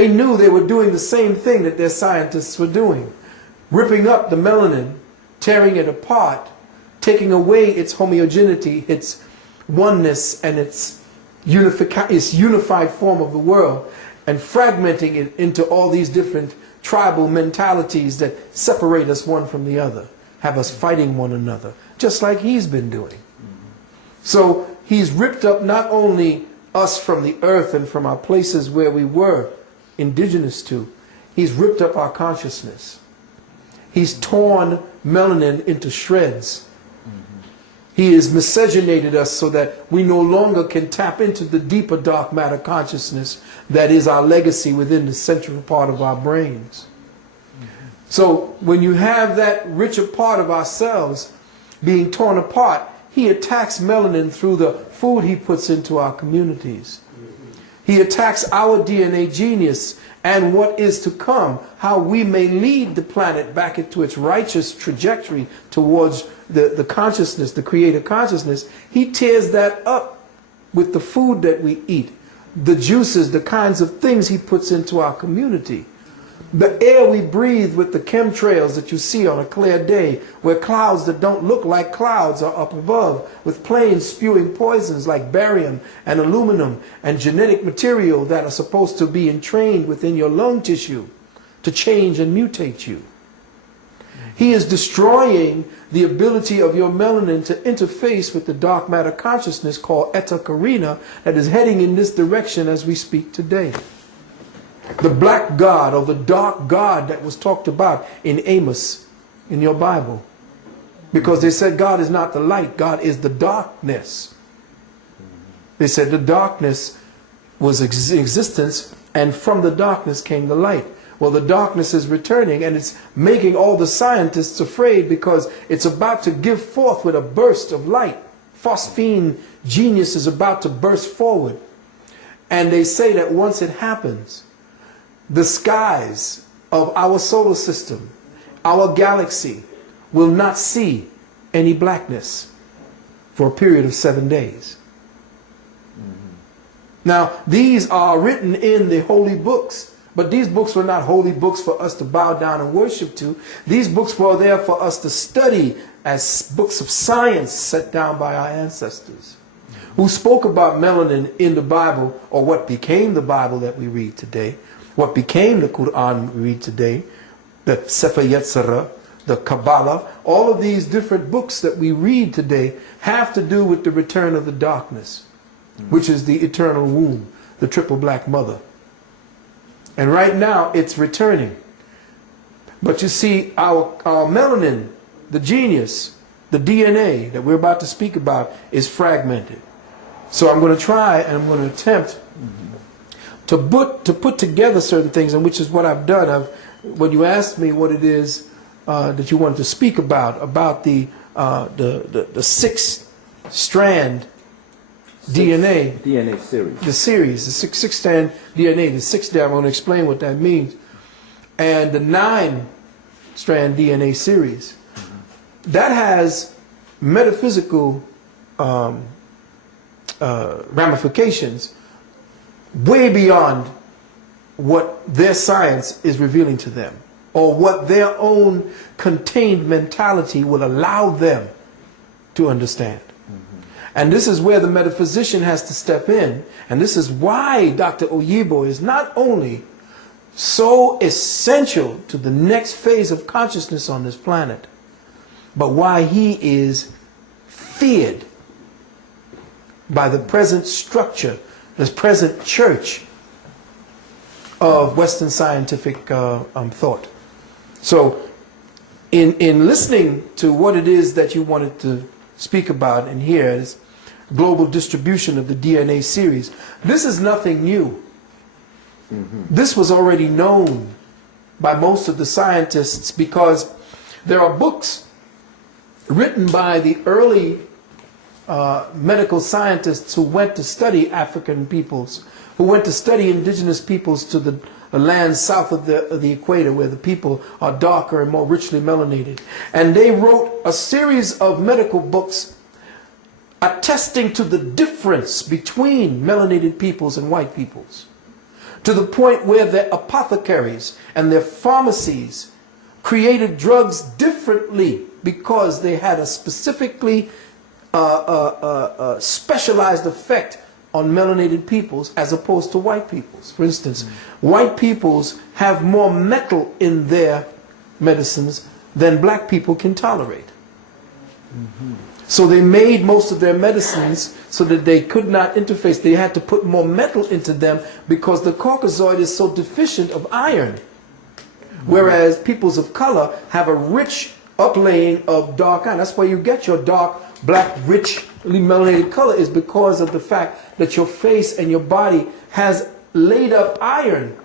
They knew they were doing the same thing that their scientists were doing, ripping up the melanin, tearing it apart, taking away its homogeneity, its oneness, and its unified form of the world, and fragmenting it into all these different tribal mentalities that separate us one from the other, have us fighting one another, just like he's been doing. So he's ripped up not only us from the earth and from our places where we were indigenous to, he's ripped up our consciousness. He's torn melanin into shreds. He has miscegenated us so that we no longer can tap into the deeper dark matter consciousness that is our legacy within the central part of our brains. So when you have that richer part of ourselves being torn apart, he attacks melanin through the food he puts into our communities. He attacks our DNA genius and what is to come, how we may lead the planet back into its righteous trajectory towards the consciousness, the creator consciousness. He tears that up with the food that we eat, the juices, the kinds of things he puts into our community. The air we breathe with the chemtrails that you see on a clear day, where clouds that don't look like clouds are up above, with planes spewing poisons like barium and aluminum and genetic material that are supposed to be entrained within your lung tissue to change and mutate you. He is destroying the ability of your melanin to interface with the dark matter consciousness called Eta Carina that is heading in this direction as we speak today. The black God or the dark God that was talked about in Amos in your Bible. Because they said God is not the light, God is the darkness. They said the darkness was existence, and from the darkness came the light. Well, the darkness is returning, and it's making all the scientists afraid because it's about to give forth with a burst of light. Phosphine genius is about to burst forward. And they say that once it happens, the skies of our solar system, our galaxy, will not see any blackness for a period of 7 days. Now, these are written in the holy books, but these books were not holy books for us to bow down and worship to. These books were there for us to study as books of science set down by our ancestors, who spoke about melanin in the Bible, or what became the Bible that we read today, what became the Quran we read today, the Sefer Yetzirah, the Kabbalah. All of these different books that we read today have to do with the return of the darkness, which is the eternal womb, the triple black mother. And right now it's returning. But you see, our melanin, the genius, the DNA that we're about to speak about is fragmented. So I'm going to try and I'm going to attempt to put together certain things, and which is what I've done. When you asked me what it is that you wanted to speak about the 6-strand DNA series. The series, the six-strand DNA, the 6th day, I'm going to explain what that means. And the 9-strand DNA series. That has metaphysical ramifications way beyond what their science is revealing to them, or what their own contained mentality will allow them to understand. And this is where the metaphysician has to step in, and this is why Dr. Oyibo is not only so essential to the next phase of consciousness on this planet, but why he is feared by the present structure, this present church of Western scientific thought. So in listening to what it is that you wanted to speak about and hear, is global distribution of the DNA series, this is nothing new. This was already known by most of the scientists, because there are books written by the early medical scientists who went to study African peoples, who went to study indigenous peoples to the lands south of the equator, where the people are darker and more richly melanated. And they wrote a series of medical books attesting to the difference between melanated peoples and white peoples. to the point where their apothecaries and their pharmacies created drugs differently because they had a specifically specialized effect on melanated peoples as opposed to white peoples. For instance, white peoples have more metal in their medicines than black people can tolerate. So they made most of their medicines so that they could not interface. They had to put more metal into them because the Caucasoid is so deficient of iron. Whereas peoples of color have a rich uplaying of dark iron. That's why you get your dark, black, richly melanated color, is because of the fact that your face and your body has laid up iron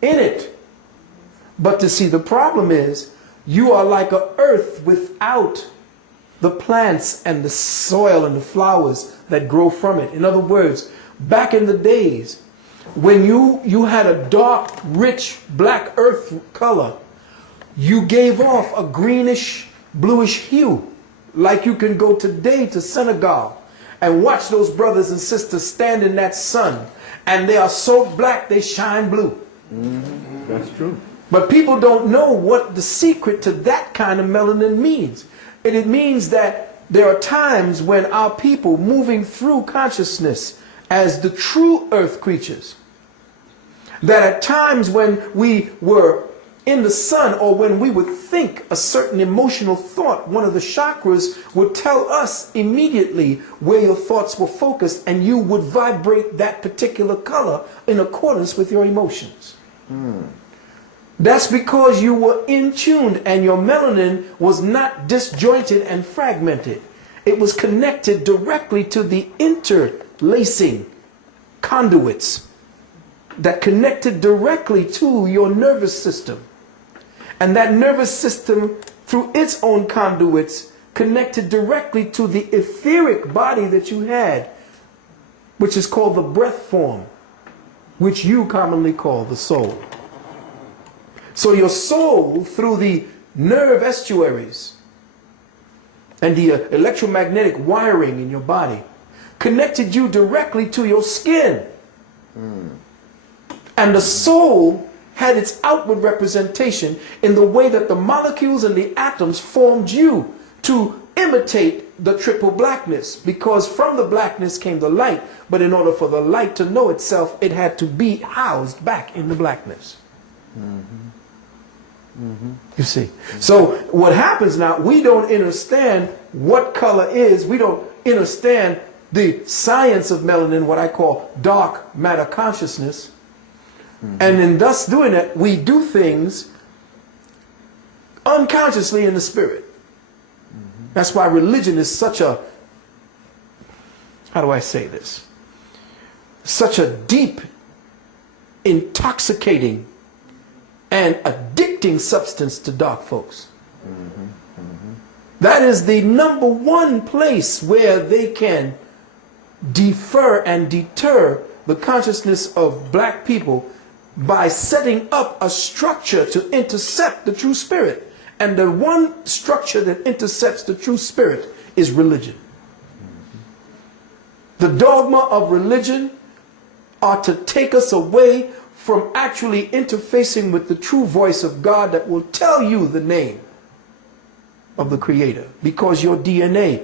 in it. But to see, the problem is you are like a earth without the plants and the soil and the flowers that grow from it. In other words, back in the days when you had a dark, rich, black earth color, you gave off a greenish, bluish hue. Like you can go today to Senegal and watch those brothers and sisters stand in that sun, and they are so black they shine blue. That's true. But people don't know what the secret to that kind of melanin means. And it means that there are times when our people moving through consciousness as the true earth creatures, that at times when we were in the sun or when we would think a certain emotional thought, one of the chakras would tell us immediately where your thoughts were focused, and you would vibrate that particular color in accordance with your emotions. That's because you were in tune and your melanin was not disjointed and fragmented. It was connected directly to the interlacing conduits that connected directly to your nervous system. And that nervous system, through its own conduits, connected directly to the etheric body that you had, which is called the breath form, which you commonly call the soul. So your soul, through the nerve estuaries and the electromagnetic wiring in your body, connected you directly to your skin. And the soul had its outward representation in the way that the molecules and the atoms formed you to imitate the triple blackness, because from the blackness came the light, but in order for the light to know itself, it had to be housed back in the blackness. You see. So what happens now, we don't understand what color is. We don't understand the science of melanin, what I call dark matter consciousness. And in thus doing it, we do things unconsciously in the spirit. That's why religion is such a, how do I say this? Such a deep, intoxicating, and addicting substance to dark folks. That is the number one place where they can defer and deter the consciousness of black people by setting up a structure to intercept the true spirit. And the one structure that intercepts the true spirit is religion. The dogma of religion are to take us away from actually interfacing with the true voice of God that will tell you the name of the Creator, because your DNA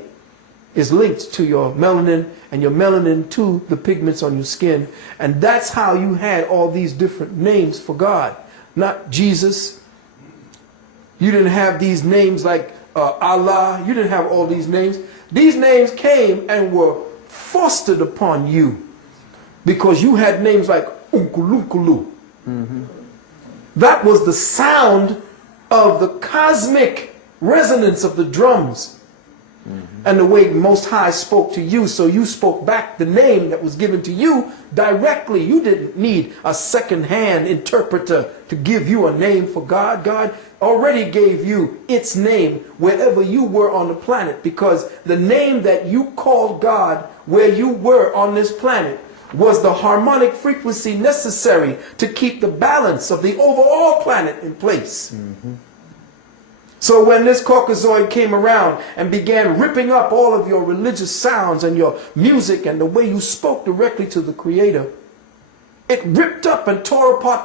is linked to your melanin and your melanin to the pigments on your skin. And that's how you had all these different names for God. Not Jesus. You didn't have these names like Allah. You didn't have all these names. These names came and were fostered upon you because you had names like Unkulunkulu. That was the sound of the cosmic resonance of the drums. And the way Most High spoke to you, so you spoke back the name that was given to you directly. You didn't need a second-hand interpreter to give you a name for God. God already gave you its name wherever you were on the planet, because the name that you called God where you were on this planet was the harmonic frequency necessary to keep the balance of the overall planet in place. So when this Caucasoid came around and began ripping up all of your religious sounds and your music and the way you spoke directly to the Creator, It ripped up and tore apart the